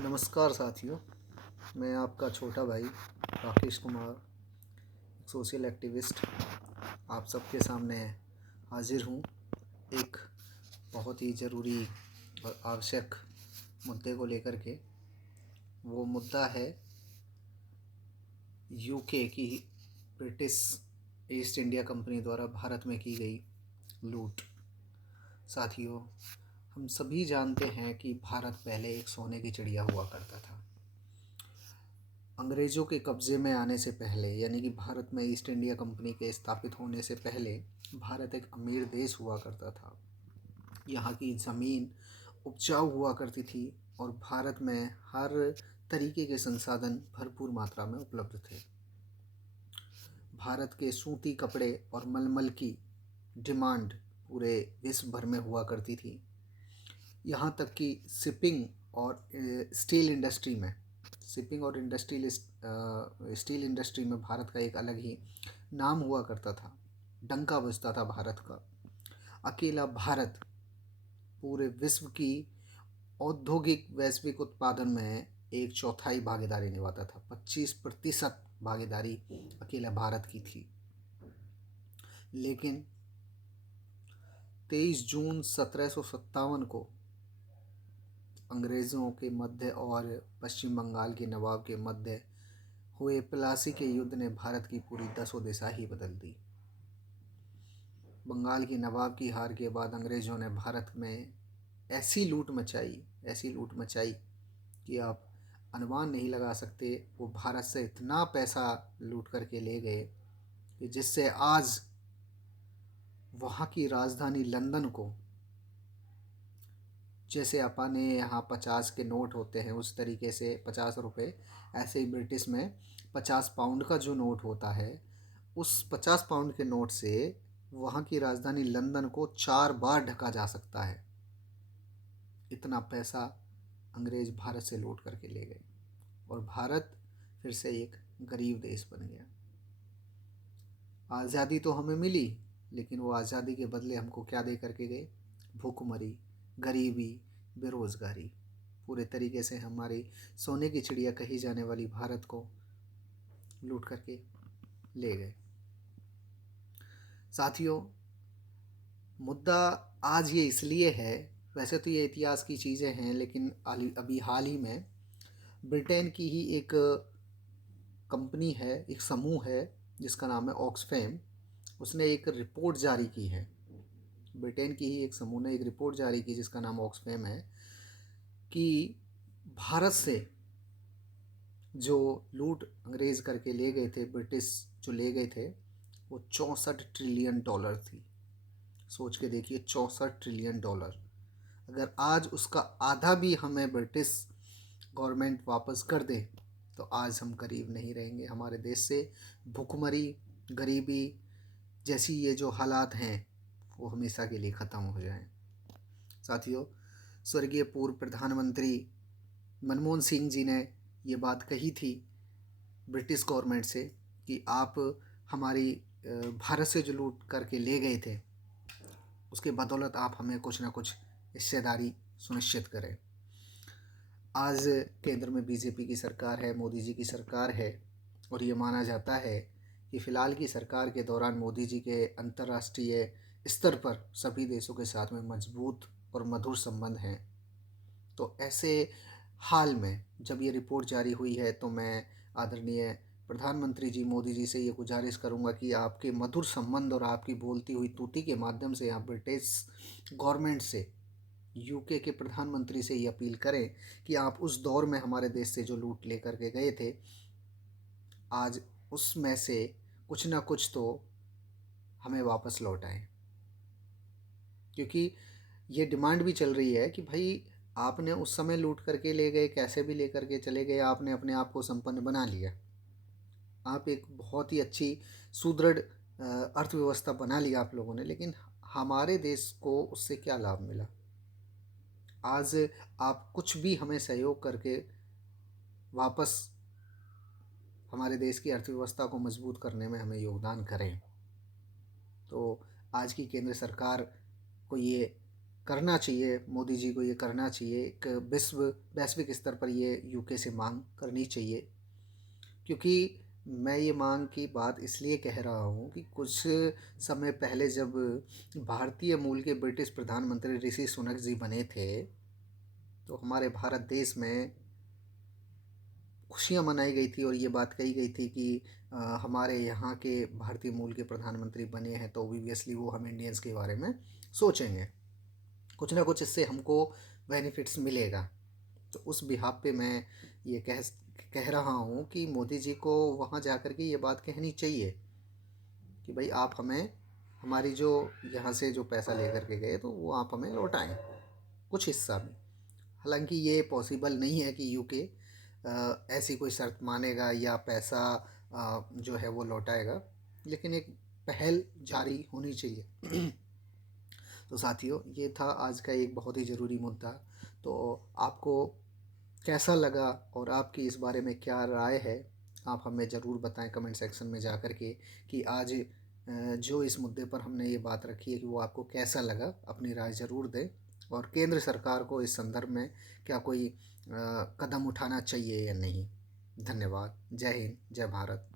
नमस्कार साथियों, मैं आपका छोटा भाई राकेश कुमार, सोशल एक्टिविस्ट, आप सबके सामने हाजिर हूँ। एक बहुत ही ज़रूरी और आवश्यक मुद्दे को लेकर के। वो मुद्दा है यूके की ब्रिटिश ईस्ट इंडिया कंपनी द्वारा भारत में की गई लूट। साथियों, हम सभी जानते हैं कि भारत पहले एक सोने की चिड़िया हुआ करता था। अंग्रेज़ों के कब्ज़े में आने से पहले, यानी कि भारत में ईस्ट इंडिया कंपनी के स्थापित होने से पहले, भारत एक अमीर देश हुआ करता था। यहाँ की ज़मीन उपजाऊ हुआ करती थी और भारत में हर तरीके के संसाधन भरपूर मात्रा में उपलब्ध थे। भारत के सूती कपड़े और मलमल की डिमांड पूरे विश्व भर में हुआ करती थी। यहाँ तक कि शिपिंग और स्टील इंडस्ट्री में भारत का एक अलग ही नाम हुआ करता था। डंका बजता था भारत का। अकेला भारत पूरे विश्व की औद्योगिक वैश्विक उत्पादन में एक चौथाई भागीदारी निभाता था। 25% भागीदारी अकेला भारत की थी। लेकिन 23 जून 1757 को अंग्रेज़ों के मध्य और पश्चिम बंगाल के नवाब के मध्य हुए प्लासी के युद्ध ने भारत की पूरी दसों दिशा ही बदल दी। बंगाल के नवाब की हार के बाद अंग्रेज़ों ने भारत में ऐसी लूट मचाई कि आप अनुमान नहीं लगा सकते। वो भारत से इतना पैसा लूट करके ले गए कि जिससे आज वहाँ की राजधानी लंदन को, जैसे अपने यहाँ 50 के नोट होते हैं उस तरीके से 50 रुपये, ऐसे ही ब्रिटिश में 50 पाउंड का जो नोट होता है, उस 50 पाउंड के नोट से वहाँ की राजधानी लंदन को 4 बार ढका जा सकता है। इतना पैसा अंग्रेज़ भारत से लूट करके ले गए और भारत फिर से एक गरीब देश बन गया। आज़ादी तो हमें मिली, लेकिन वो आज़ादी के बदले हमको क्या दे करके गए? भूखमरी, गरीबी, बेरोज़गारी। पूरे तरीके से हमारी सोने की चिड़िया कही जाने वाली भारत को लूट करके ले गए। साथियों, मुद्दा आज ये इसलिए है, वैसे तो ये इतिहास की चीज़ें हैं, लेकिन अभी हाल ही में ब्रिटेन की ही एक कंपनी है, एक समूह है जिसका नाम है ऑक्सफैम। उसने एक रिपोर्ट जारी की है। ब्रिटेन की ही एक समूह ने एक रिपोर्ट जारी की जिसका नाम ऑक्सफैम है कि भारत से जो लूट अंग्रेज़ करके ले गए थे, ब्रिटिश जो ले गए थे, वो 64 ट्रिलियन डॉलर थी। सोच के देखिए, 64 ट्रिलियन डॉलर। अगर आज उसका आधा भी हमें ब्रिटिश गवर्नमेंट वापस कर दे तो आज हम गरीब नहीं रहेंगे। हमारे देश से भुखमरी, गरीबी जैसी ये जो हालात हैं वो हमेशा के लिए ख़त्म हो जाएं। साथियों, स्वर्गीय पूर्व प्रधानमंत्री मनमोहन सिंह जी ने ये बात कही थी ब्रिटिश गवर्नमेंट से कि आप हमारी भारत से जो लूट करके ले गए थे उसके बदौलत आप हमें कुछ ना कुछ हिस्सेदारी सुनिश्चित करें। आज केंद्र में बीजेपी की सरकार है, मोदी जी की सरकार है, और ये माना जाता है कि फ़िलहाल की सरकार के दौरान मोदी जी के अंतर्राष्ट्रीय स्तर पर सभी देशों के साथ में मजबूत और मधुर संबंध हैं। तो ऐसे हाल में जब ये रिपोर्ट जारी हुई है तो मैं आदरणीय प्रधानमंत्री जी मोदी जी से ये गुजारिश करूँगा कि आपके मधुर संबंध और आपकी बोलती हुई तूती के माध्यम से आप ब्रिटिश गवर्नमेंट से, यूके के प्रधानमंत्री से ये अपील करें कि आप उस दौर में हमारे देश से जो लूट ले करके गए थे, आज उसमें से कुछ ना कुछ तो हमें वापस लौटाएं। क्योंकि ये डिमांड भी चल रही है कि भाई आपने उस समय लूट करके ले गए, कैसे भी ले करके चले गए, आपने अपने आप को संपन्न बना लिया, आप एक बहुत ही अच्छी सुदृढ़ अर्थव्यवस्था बना लिया आप लोगों ने, लेकिन हमारे देश को उससे क्या लाभ मिला? आज आप कुछ भी हमें सहयोग करके वापस हमारे देश की अर्थव्यवस्था को मजबूत करने में हमें योगदान करें। तो आज की केंद्र सरकार को ये करना चाहिए, मोदी जी को ये करना चाहिए, एक वैश्विक स्तर पर ये यूके से मांग करनी चाहिए। क्योंकि मैं ये मांग की बात इसलिए कह रहा हूँ कि कुछ समय पहले जब भारतीय मूल के ब्रिटिश प्रधानमंत्री ऋषि सुनक जी बने थे, तो हमारे भारत देश में खुशियाँ मनाई गई थी और ये बात कही गई थी कि हमारे यहाँ के भारतीय मूल के प्रधानमंत्री बने हैं तो ऑब्वियसली वो हम इंडियंस के बारे में सोचेंगे, कुछ ना कुछ इससे हमको बेनिफिट्स मिलेगा। तो उस बिहाफ पे मैं ये कह रहा हूँ कि मोदी जी को वहाँ जा कर के ये बात कहनी चाहिए कि भाई आप हमें हमारी जो यहाँ से जो पैसा लेकर के गए तो वो आप हमें लौटाएं, कुछ हिस्सा भी। हालांकि ये पॉसिबल नहीं है कि यूके ऐसी कोई शर्त मानेगा या पैसा जो है वो लौटाएगा, लेकिन एक पहल जारी होनी चाहिए। तो साथियों, ये था आज का एक बहुत ही ज़रूरी मुद्दा। तो आपको कैसा लगा और आपकी इस बारे में क्या राय है, आप हमें ज़रूर बताएं कमेंट सेक्शन में जा कर के कि आज जो इस मुद्दे पर हमने ये बात रखी है कि वो आपको कैसा लगा, अपनी राय ज़रूर दें। और केंद्र सरकार को इस संदर्भ में क्या कोई कदम उठाना चाहिए या नहीं। धन्यवाद। जय हिंद, जय भारत।